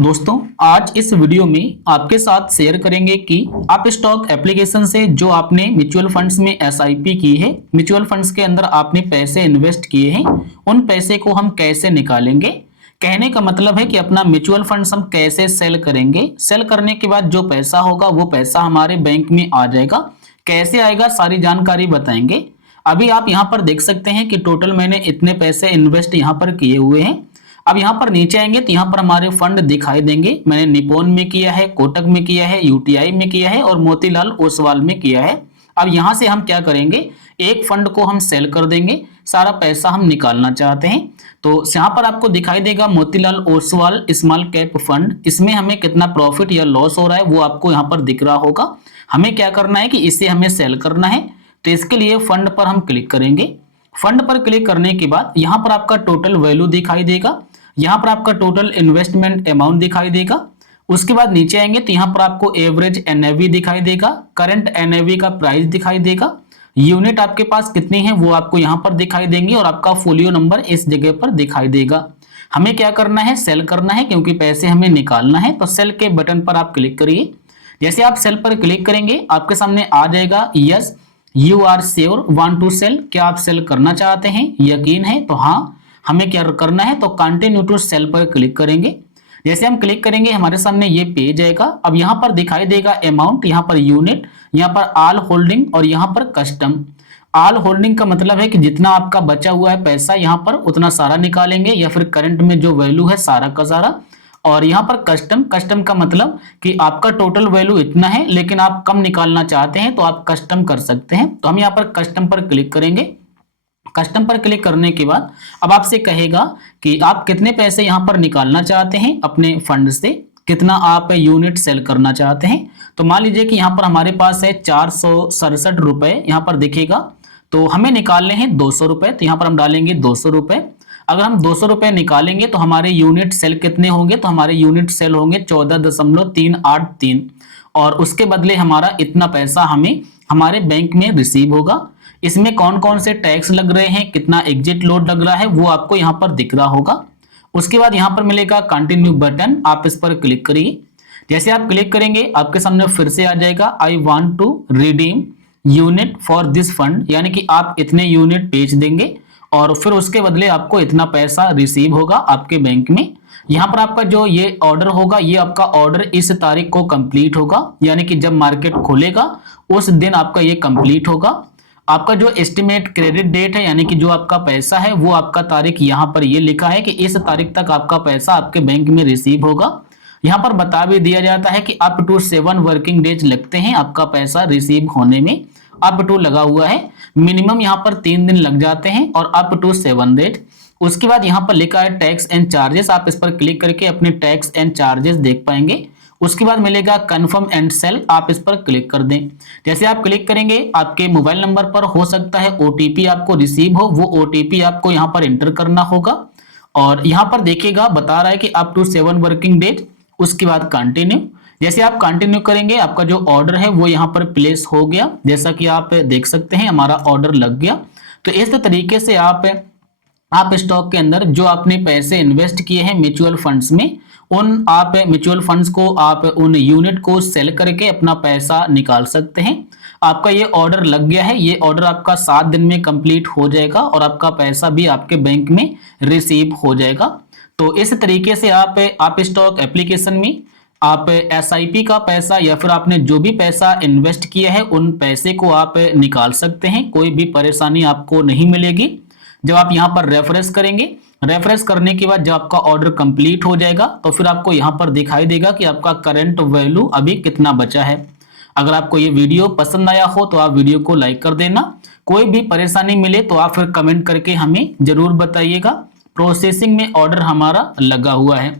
दोस्तों आज इस वीडियो में आपके साथ शेयर करेंगे कि आप स्टॉक एप्लीकेशन से जो आपने म्यूचुअल फंड्स में एसआईपी की है, म्यूचुअल फंड्स के अंदर आपने पैसे इन्वेस्ट किए हैं, उन पैसे को हम कैसे निकालेंगे। कहने का मतलब है कि अपना म्यूचुअल फंड्स हम कैसे सेल करेंगे। सेल करने के बाद जो पैसा होगा वो पैसा हमारे बैंक में आ जाएगा। कैसे आएगा सारी जानकारी बताएंगे। अभी आप यहाँ पर देख सकते हैं कि टोटल मैंने इतने पैसे इन्वेस्ट यहाँ पर किए हुए हैं। अब यहाँ पर नीचे आएंगे तो यहाँ पर हमारे फंड दिखाई देंगे। मैंने निप्पॉन में किया है, कोटक में किया है, यूटीआई में किया है और मोतीलाल ओसवाल में किया है। अब यहाँ से हम क्या करेंगे, एक फंड को हम सेल कर देंगे। सारा पैसा हम निकालना चाहते हैं तो यहाँ पर आपको दिखाई देगा Motilal Oswal small cap fund. इसमें हमें कितना प्रॉफिट या लॉस हो रहा है वो आपको यहाँ पर दिख रहा होगा। हमें क्या करना है कि इसे हमें सेल करना है, तो इसके लिए फंड पर हम क्लिक करेंगे। फंड पर क्लिक करने के बाद यहाँ पर आपका टोटल वैल्यू दिखाई देगा, यहाँ पर आपका टोटल इन्वेस्टमेंट अमाउंट दिखाई देगा। उसके बाद नीचे आएंगे तो यहाँ पर आपको एवरेज एनएवी दिखाई देगा, करंट एनएवी का प्राइस दिखाई देगा, यूनिट आपके पास कितनी है वो आपको यहाँ पर दिखाई देंगे और आपका फोलियो नंबर इस जगह पर दिखाई देगा। हमें क्या करना है, सेल करना है क्योंकि पैसे हमें निकालना है। तो सेल के बटन पर आप क्लिक करिए। जैसे आप सेल पर क्लिक करेंगे आपके सामने आ जाएगा yes you are sure want to sell. क्या आप सेल करना चाहते हैं, यकीन है तो हाँ। हमें क्या करना है तो कंटिन्यू टू सेल पर क्लिक करेंगे। जैसे हम क्लिक करेंगे हमारे सामने ये पेज आएगा। अब यहाँ पर दिखाई देगा अमाउंट, यहाँ पर यूनिट, यहाँ पर ऑल होल्डिंग और यहाँ पर कस्टम। ऑल होल्डिंग का मतलब है कि जितना आपका बचा हुआ है पैसा यहाँ पर उतना सारा निकालेंगे या फिर करंट में जो वैल्यू है सारा का सारा। और यहाँ पर कस्टम, कस्टम का मतलब कि आपका टोटल वैल्यू इतना है लेकिन आप कम निकालना चाहते हैं तो आप कस्टम कर सकते हैं। तो हम यहाँ पर कस्टम पर क्लिक करेंगे। कस्टम पर क्लिक करने के बाद अब आपसे कहेगा कि आप कितने पैसे यहाँ पर निकालना चाहते हैं अपने फंड से, कितना आप यूनिट सेल करना चाहते हैं। तो मान लीजिए कि यहाँ पर हमारे पास है 467 रुपए यहाँ पर दिखेगा, तो हमें निकालने हैं 200 रुपए। तो यहाँ पर हम डालेंगे 200 रुपए। अगर हम 200 रुपए निकालेंगे तो हमारे यूनिट सेल कितने होंगे, तो हमारे यूनिट सेल होंगे 14.383 और उसके बदले हमारा इतना पैसा हमें हमारे बैंक में रिसीव होगा। इसमें कौन कौन से टैक्स लग रहे हैं, कितना एग्जिट लोड लग रहा है वो आपको यहाँ पर दिख रहा होगा। उसके बाद यहाँ पर मिलेगा कंटिन्यू बटन, आप इस पर क्लिक करिए। जैसे आप क्लिक करेंगे आपके सामने फिर से आ जाएगा I want to redeem unit for this fund, यानी कि आप इतने यूनिट बेच देंगे और फिर उसके बदले आपको इतना पैसा रिसीव होगा आपके बैंक में। यहाँ पर आपका जो ये ऑर्डर होगा ये आपका ऑर्डर इस तारीख को कंप्लीट होगा, यानी कि जब मार्केट खुलेगा उस दिन आपका ये कंप्लीट होगा। आपका जो एस्टिमेट क्रेडिट डेट है यानी कि जो आपका पैसा है वो आपका तारीख यहाँ पर ये लिखा है कि इस तारीख तक आपका पैसा आपके बैंक में रिसीव होगा। यहाँ पर बता भी दिया जाता है कि अप टू 7 वर्किंग डेज लगते हैं आपका पैसा रिसीव होने में। अप टू लगा हुआ है, मिनिमम यहाँ पर 3 दिन लग जाते हैं और अप टू 7 डेज। उसके बाद यहाँ पर लिखा है टैक्स एंड चार्जेस, आप इस पर क्लिक करके अपने टैक्स एंड चार्जेस देख पाएंगे। उसके बाद मिलेगा कन्फर्म एंड सेल, आप इस पर क्लिक कर दें। जैसे आप क्लिक करेंगे आपके मोबाइल नंबर पर हो सकता है ओटीपी आपको रिसीव हो, वो ओटीपी आपको यहाँ पर एंटर करना होगा और यहाँ पर देखिएगा बता रहा है कि अप टू 7 वर्किंग डेज। उसके बाद कंटिन्यू। जैसे आप कंटिन्यू करेंगे आपका जो ऑर्डर है वो यहाँ पर प्लेस हो गया, जैसा कि आप देख सकते हैं हमारा ऑर्डर लग गया। तो इस तरीके से आप स्टॉक के अंदर जो आपने पैसे इन्वेस्ट किए हैं म्यूचुअल फंड्स में, उन आप म्यूचुअल फंड्स को आप उन यूनिट को सेल करके अपना पैसा निकाल सकते हैं। आपका ये ऑर्डर लग गया है, ये ऑर्डर आपका 7 दिन में कंप्लीट हो जाएगा और आपका पैसा भी आपके बैंक में रिसीव हो जाएगा। तो इस तरीके से आप स्टॉक एप्लीकेशन में आप एसआईपी का पैसा या फिर आपने जो भी पैसा इन्वेस्ट किया है उन पैसे को आप निकाल सकते हैं। कोई भी परेशानी आपको नहीं मिलेगी। जब आप यहाँ पर रेफरेंस करेंगे, रेफरेंस करने के बाद जब आपका ऑर्डर कंप्लीट हो जाएगा तो फिर आपको यहाँ पर दिखाई देगा कि आपका करंट वैल्यू अभी कितना बचा है। अगर आपको ये वीडियो पसंद आया हो तो आप वीडियो को लाइक कर देना। कोई भी परेशानी मिले तो आप फिर कमेंट करके हमें जरूर बताइएगा। प्रोसेसिंग में ऑर्डर हमारा लगा हुआ है।